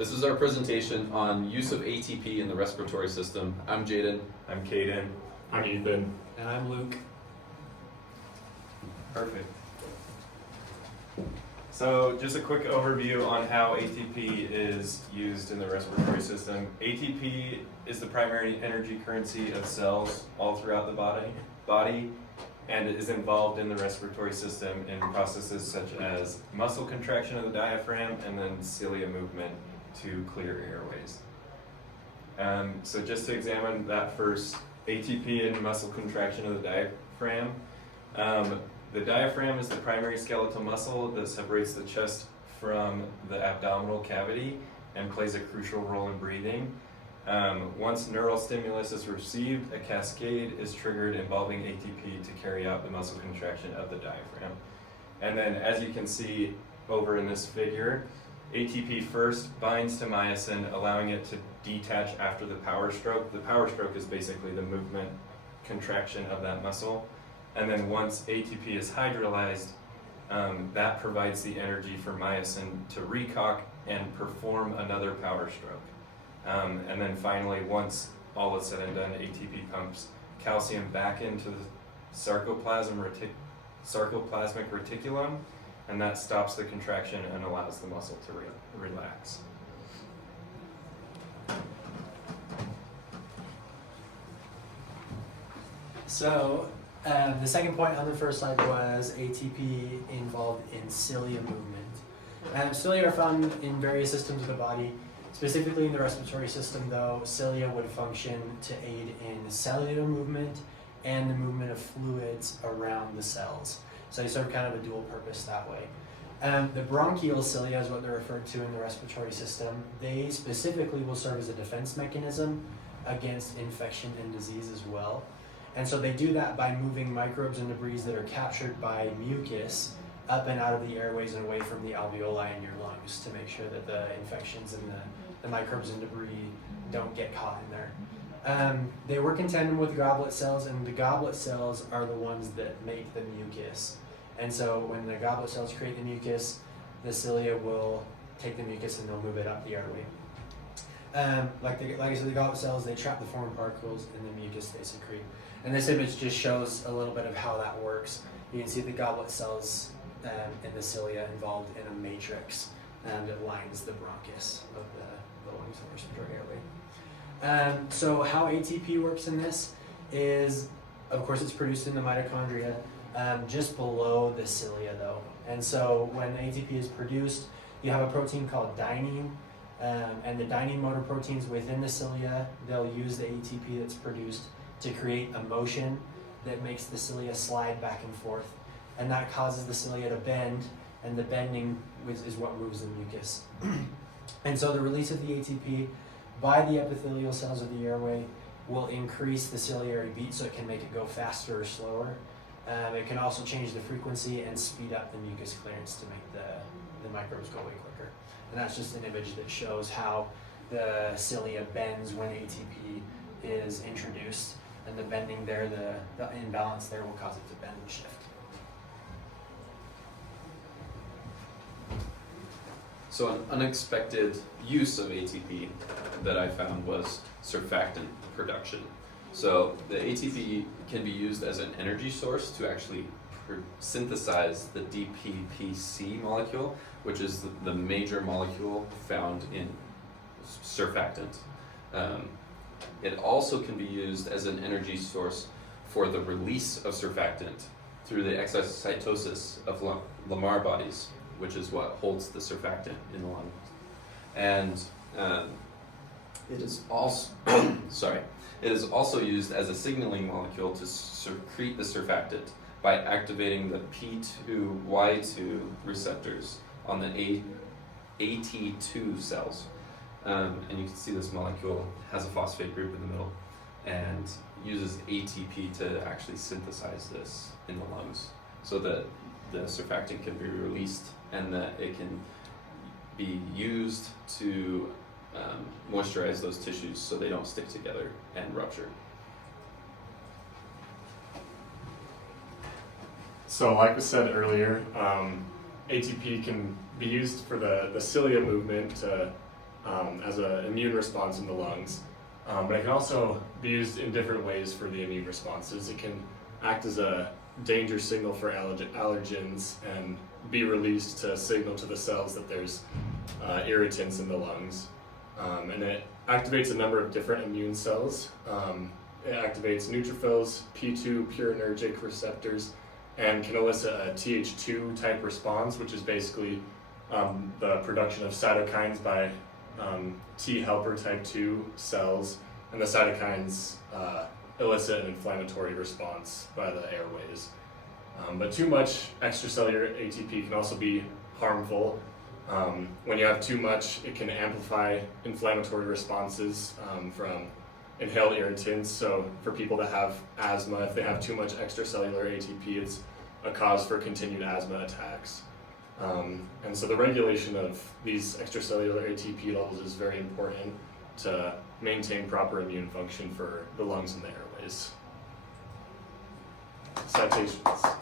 This is our presentation on use of ATP in the respiratory system. I'm Jaden. I'm Caden. I'm Ethan. And I'm Luke. Perfect. So just a quick overview on how ATP is used in the respiratory system. ATP is the primary energy currency of cells all throughout the body, and it is involved in the respiratory system in processes such as muscle contraction of the diaphragm and then cilia movement to clear airways. So just to examine that first, ATP and muscle contraction of the diaphragm. The diaphragm is the primary skeletal muscle that separates the chest from the abdominal cavity and plays a crucial role in breathing. Once neural stimulus is received, a cascade is triggered involving ATP to carry out the muscle contraction of the diaphragm. And then as you can see over in this figure, ATP first binds to myosin, allowing it to detach after the power stroke. The power stroke is basically the movement contraction of that muscle. And then once ATP is hydrolyzed, that provides the energy for myosin to recock and perform another power stroke. And then finally, once all is said and done, ATP pumps calcium back into the sarcoplasmic reticulum, and that stops the contraction and allows the muscle to relax. So, the second point on the first slide was ATP involved in cilia movement. Cilia are found in various systems of the body. Specifically in the respiratory system though, cilia would function to aid in cellular movement and the movement of fluids around the cells. So they serve kind of a dual purpose that way. The bronchial cilia is what they're referred to in the respiratory system. They specifically will serve as a defense mechanism against infection and disease as well. And so they do that by moving microbes and debris that are captured by mucus up and out of the airways and away from the alveoli in your lungs to make sure that the infections and the microbes and debris don't get caught in there. They work in tandem with goblet cells, and the goblet cells are the ones that make the mucus. And so when the goblet cells create the mucus, the cilia will take the mucus and they'll move it up the airway. Like I said, the goblet cells, they trap the foreign particles in the mucus they secrete. And this image just shows a little bit of how that works. You can see the goblet cells and the cilia involved in a matrix that lines the bronchus of the lungs and respiratory airway. So how ATP works in this is, of course, it's produced in the mitochondria just below the cilia though. And so when ATP is produced, you have a protein called dynein, and the dynein motor proteins within the cilia, they'll use the ATP that's produced to create a motion that makes the cilia slide back and forth. And that causes the cilia to bend, and the bending is what moves the mucus. And so the release of the ATP by the epithelial cells of the airway will increase the ciliary beat so it can make it go faster or slower. It can also change the frequency and speed up the mucus clearance to make the microbes go way quicker. And that's just an image that shows how the cilia bends when ATP is introduced. And the bending there, the imbalance there will cause it to bend and shift. So an unexpected use of ATP that I found was surfactant production. So the ATP can be used as an energy source to actually synthesize the DPPC molecule, which is the major molecule found in surfactant. It also can be used as an energy source for the release of surfactant through the exocytosis of Lamar bodies, which is what holds the surfactant in the lung. And it is also it is also used as a signaling molecule to secrete the surfactant by activating the P2Y2 receptors on the AT2 cells. And you can see this molecule has a phosphate group in the middle and uses ATP to actually synthesize this in the lungs so that the surfactant can be released and that it can be used to moisturize those tissues so they don't stick together and rupture. So like we said earlier, ATP can be used for the cilia movement to as an immune response in the lungs. But it can also be used in different ways for the immune responses. It can act as a danger signal for allergens and be released to signal to the cells that there's irritants in the lungs. And it activates a number of different immune cells. It activates neutrophils, P2 purinergic receptors, and can elicit a Th2 type response, which is basically the production of cytokines by T helper type 2 cells, and the cytokines elicit an inflammatory response by the airways. But too much extracellular ATP can also be harmful. When you have too much, it can amplify inflammatory responses from inhaled irritants. So for people that have asthma, if they have too much extracellular ATP, it's a cause for continued asthma attacks. And so the regulation of these extracellular ATP levels is very important to maintain proper immune function for the lungs and the airways. Citations.